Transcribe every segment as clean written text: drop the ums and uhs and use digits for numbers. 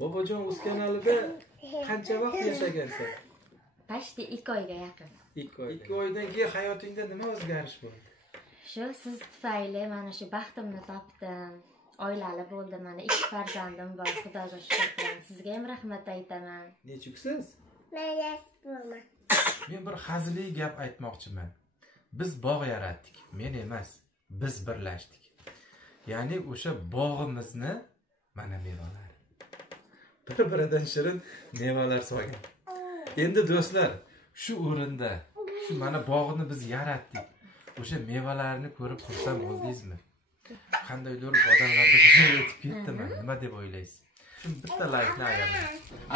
Bobojon o'z kanalida qancha vaqt yashagansan? Pashti 2 oyga yaqin. 2 oydan keyin hayotingda nima o'zgarish bo'ldi? Shu siz tufayli mana shu baxtimni topdim. Oilali bo'ldim, mana 2 farzandim bor. Xudoga shukr. Sizga ham rahmat aytaman. Nechiksiz? Maylis bo'lma. Men bir haziliy gap aytmoqchiman. Biz bog' yaratdik, men emas, biz birlashdik. Ya'ni o'sha bog'imizni mana mevalari. Bir-biridan shirin mevalar solgan. Endi do'stlar, shu o'rinda shu mana bog'ni biz yaratdik. O'sha mevalarni ko'rib xursand bo'ldingizmi? Qandaydir odamlarga o'tib ketdimi? Nima deb o'ylaysiz? Bitta laykni ayaman.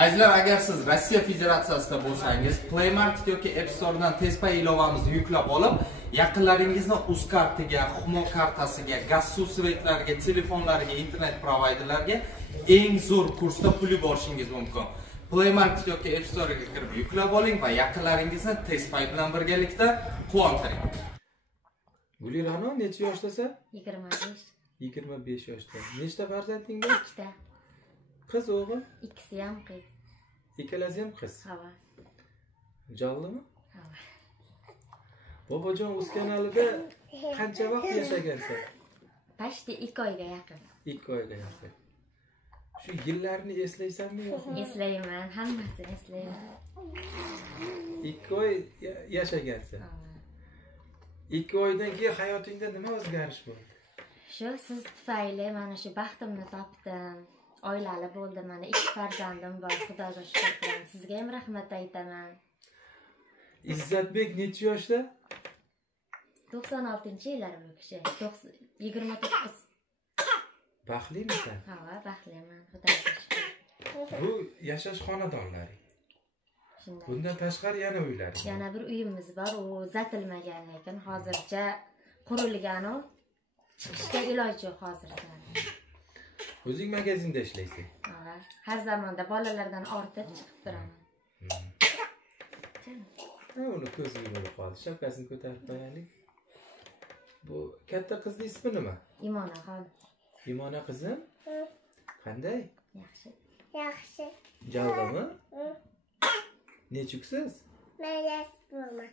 Azizlar, agar siz Rossiya Federatsiyasida bo'lsangiz, Play Market yoki App Store'dan Tezpay ilovamizni yuklab olib, yaqinlaringizni Uzkartiga, Humo kartasiga, gaz suv svetlariga, telefonlariga, internet provayderlarga eng zo'r kursda pul yuborishingiz mumkin. Play Market yoki App Store'ga kirib yuklab oling va yaqinlaringizni Tezpay bilan birgalikda quvontiring. Gulirano necha yoshdasan? 25. 25 yoshda. Nechta farzanding bor? 2 ta. Qiz, o'g'il? Ikkisi ham qiz. Ikkalasi ham qiz. Ha. Jonlimi? Ha. Bobojon o'z kanalida qancha vaqt yashagansan? Pashti 2 oyga yaqin. 2 oyga yaqin. Shu yillarni eslaysanmi yo'qmi? Eslayman, hammasini eslayman. 2 oy yashagansan. 2 oydan keyin hayotingda nima o'zgarish bo'ldi? Shu siz tufayli mana shu baxtimni topdim. Oilali bo'ldim, mana 2 farzandim bor. Xudoga shukr. Sizga ham rahmat aytaman. Izzatbek necha yoshda? 96-yillar bu kishi. 29. Baxtlimisan? Ha, baxtliman. Xudoga shukr. Bu yashash xonadonlari. Shunday. Bundan tashqari yana uylari. Yana bir uyimiz bor, u zatilmagan, lekin hozircha qurilgan u. Chiqishga iloji yo'q hozircha. O'zing magazinda ishlaysan? Ha, har zamonda bolalardan ortib chiqib turaman. Uni ko'zing bo'lib qoldi. Shapkasini ko'tarib qo'yaylik. Bu katta qizning ismi nima? Imonaxon. Imona qizim? Qanday? Yaxshi. Yaxshi. Jalg'imi? Nechiksiz? Maylis bo'lma.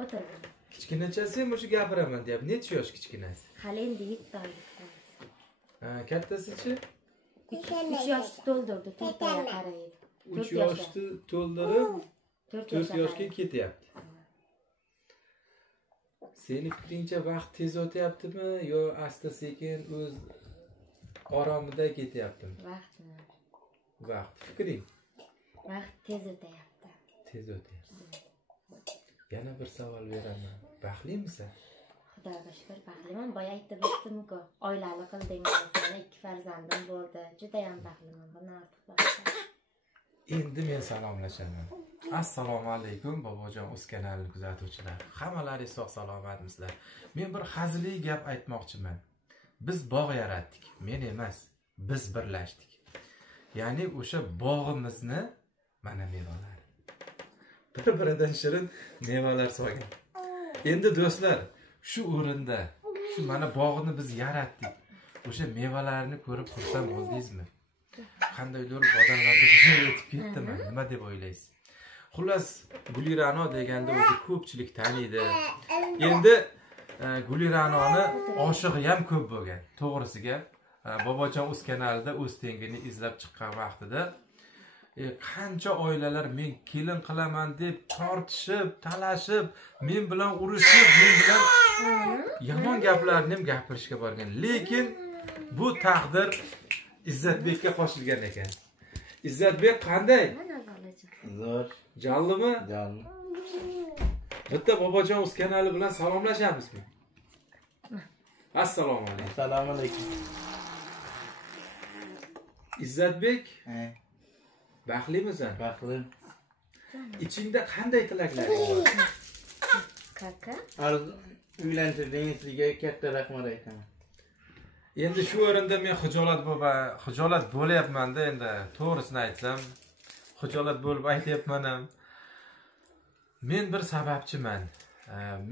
O'tirdim. Kichkinachasi ham o'sha gapiraman deyapti. Necha yosh kichkinasi? Hali endi 7 oylik. Kattasichi? 3 yosh to'ldirdi, 4 oyga qaraydi. 3 yoshni to'ldirib 4 yoshga ketyapti. Seni fikringcha vaqt tez o'tyaptimi yo asta sekin o'z oromida ketyaptimi? Vaqt. Fikring? Vaqt tez o'tyapti. Tez o'tyapti. Yana bir savol beraman. Baxtlimisan? Xudoga shukr, baxtliman. Boya aytib o'tdim-ku, oilali qildingiz, mana 2 farzandim bo'ldi. Juda ham baxtliman. Bundan ortiq baxt. Endi men salomlashaman. Assalomu alaykum Bobojon o'z kanalini kuzatuvchilar. Hammalaringiz sog' salomatmisizlar? Men bir haziliy gap aytmoqchiman. Biz bog' yaratdik, men emas, biz birlashdik. Ya'ni o'sha bog'imizni mana mevalari. Bir-biridan shirin mevalar solgan. Endi do'stlar, shu o'rinda shu mana bog'ni biz yaratdik. O'sha mevalarni ko'rib xursand bo'ldingizmi? Qandaydir odamlarga o'tib ketdimi? Nima deb o'ylaysiz? Xullas, Gulirano deganda o'zi ko'pchilik taniydi. Endi Guliranoni oshig'i ham ko'p bo'lgan. To'g'risiga, Bobojon o'z kanalida o'z tengini izlab chiqqan vaqtida qancha oilalar men kelin qilaman deb tortishib, talashib, men bilan urushib, men bilan yomon gaplarni ham gapirishga borgan. Lekin bu taqdir Izzatbekka qo'shilgan ekan. Izzatbek qanday? Zo'r. Jonlimi? Jonli. Bitta Bobojon o'z kanali bilan salomlashamizmi? Assalomu alaykum. Assalomu alaykum. Izzatbek, baxtlimisan? Baxtli. Ichingda qanday tilaklaring bor? Kaka? Uylantirdingizga katta rahmat aytaman. Endi shu o'rinda men xijolat bo'lyapman-da, endi to'g'risini aytsam, xijolat bo'lib aytayapman ham. Men bir sababchiman.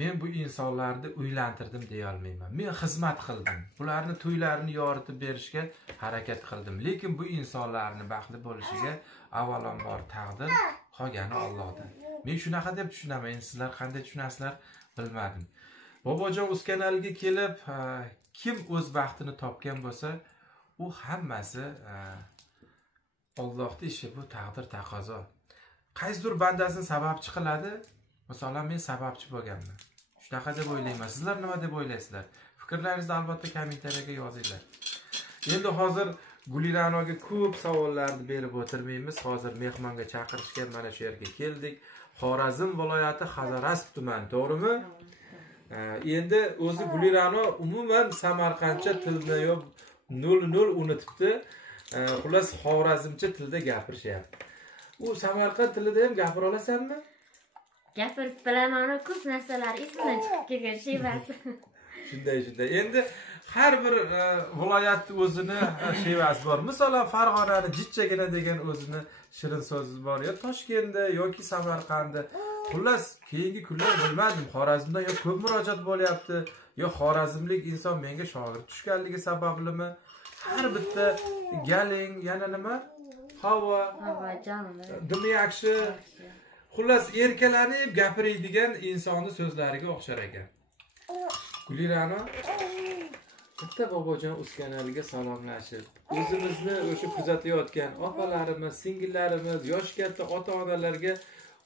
men bu insonlarni uylantirdim deya olmayman. Men xizmat qildim. Ularni to'ylarini yoritib berishga harakat qildim. Lekin bu insonlarni baxtli bo'lishiga avvalambor taqdir, qolgani Allohdan. Men shunaqa deb tushunaman. Endi sizlar qanday tushunasizlar bilmadim. Bobojon o'z kanaliga kelib, kim o'z baxtini topgan bo'lsa, u hammasi Allohning ishi, bu taqdir taqozo. Qaysidir bandasini sababchi qiladi. Masalan, men sababchi bo'lganman. Shunaqa deb o'ylayman. Sizlar nima deb o'ylaysizlar? Fikrlaringizni albatta kommentariyaga yozinglar. Endi hozir Guliranoga ko'p savollarni berib o'tirmaymiz. Hozir mehmonga chaqirishgan, mana shu yerga keldik. Xorazm viloyati Hazorasp tumani, to'g'rimi? Endi o'zi Gulirano umuman samarqandcha tilni yo'q 00 unutibdi. Xullas xorazmcha tilda gapirishyapti. U samarqand tilida ham gapira olasanmi? Gapirib bilaman, ko'p narsalar esimdan chiqib ketgan shevasi. Shunday. Endi har bir viloyatni o'zini shevasi bor. Masalan, Farg'onani Jichchagina degan o'zini shirin so'zi bor, yo Toshkentda yoki Samarqandda. Xullas, keyingi kunlar bilmadim, Xorazmdan yo ko'p murojaat bo'lyapti, yo xorazmlik inson menga shogird tushganligi sabablimi? Har bitta galing, yana nima? Havo jonim. Dimi yaxshi. Xullas, erkalanib gapiradigan insonni so'zlariga o'xshar ekan. Gulirano bitta Bobojon o'z kanaliga salomlashib, o'zimizni o'sha kuzatayotgan opalarimiz, singillarimiz, yosh katta ota-onalarga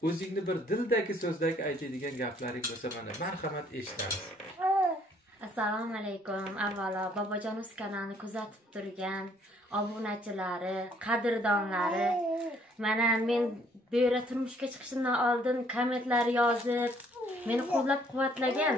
o'zingni bir dildagi so'zdagi aytadigan gaplaring bo'lsa, mana marhamat eshitamiz. Assalomu alaykum. Avvalo Bobojon o'z kanalini kuzatib turgan obunachilari, qadrdonlari, mana men bu yerga turmushga chiqishimdan oldin kommentlar yozib, meni qo'llab-quvvatlagan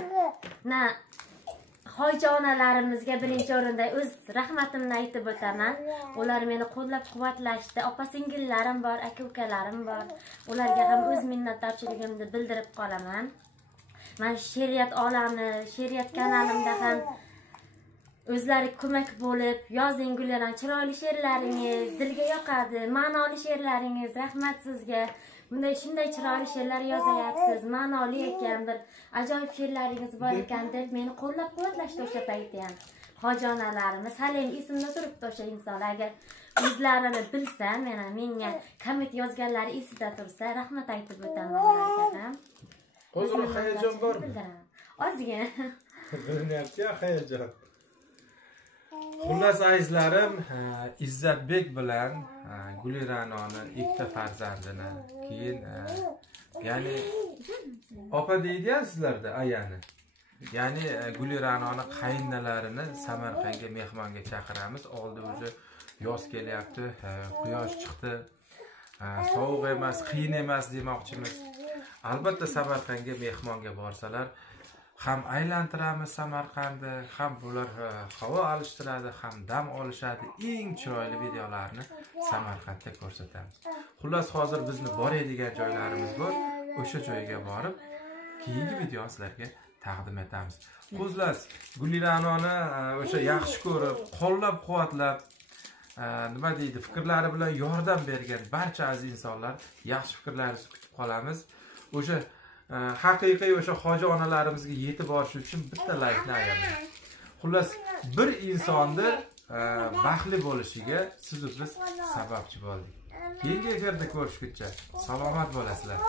hoyjonalarimizga birinchi o'rinda o'z rahmatimni aytib o'taman. Ular meni qo'llab-quvvatlashdi. Opa-singillarim bor, aka-ukalarim bor. Ularga ham o'z minnatdorchiligimni bildirib qolaman. Men she'riyat olami, she'riyat kanalimda ham o'zlari ko'mak bo'lib, yozing Gulirano, chiroyli she'rlaringiz dilga yoqadi, ma'noli she'rlaringiz, rahmat sizga. Shunday chiroyli she'rlar yozayapsiz, ma'noli ekan, bir ajoyib she'rlaringiz bor ekan deb meni qo'llab-quvvatlashdi o'sha paytda ham. Hojonalarimiz hali ham esimda turibdi o'sha insonlar. Agar o'zlarini bilsa, menga komment yozganlari esida tursa, rahmat aytib o'taman ularga ham. Hozir hayajon bormi? Ozgina. Bilinyapti, hayajon. Xullas azizlarim, Izzatbek bilan Guliranoni ikkita farzandini, keyin ya'ni opa deydi-ya sizlarda ayani. Ya'ni Guliranoni qaynonalarini Samarqandga mehmonga chaqiramiz. Oldi o'zi yoz kelyapti, quyosh chiqdi. Sovuq emas, qiyin emas demoqchimiz. Albatta Samarqandga mehmonga borsalar, ham aylantiramiz Samarqandni, ham bular havo alishtiradi, ham dam olishadi. Eng chiroyli videolarni Samarqandda ko'rsatamiz. Xullas, hozir bizni boradigan joylarimiz bor. O'sha joyga borib, keyingi videoni sizlarga taqdim etamiz. Xullas, Guliranoni o'sha yaxshi ko'rib, qo'llab-quvvatlab, nima deydi, fikrlari bilan yordam bergan barcha aziz insonlar, yaxshi fikrlaringizni kutib qolamiz. O'sha haqiqiy o'sha hoji onalarimizga yetib borish uchun bitta laykni ayamang. Xullas, bir insonni baxtli bo'lishiga siz biz sababchi bo'ldik. Keyingi efirda ko'rishguncha salomat bo'lasizlar.